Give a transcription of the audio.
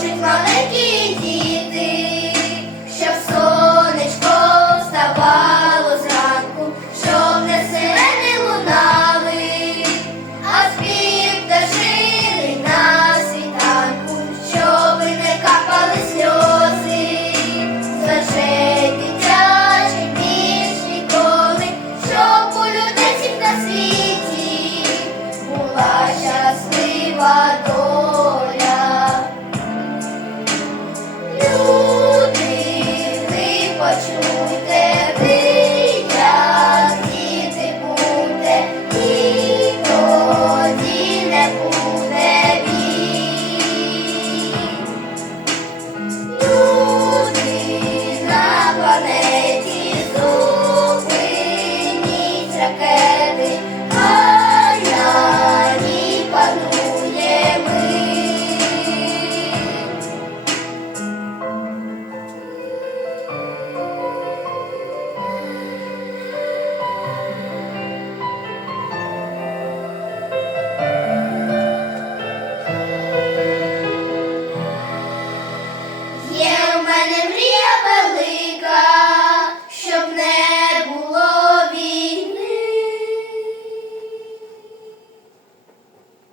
Кожен маленький дім.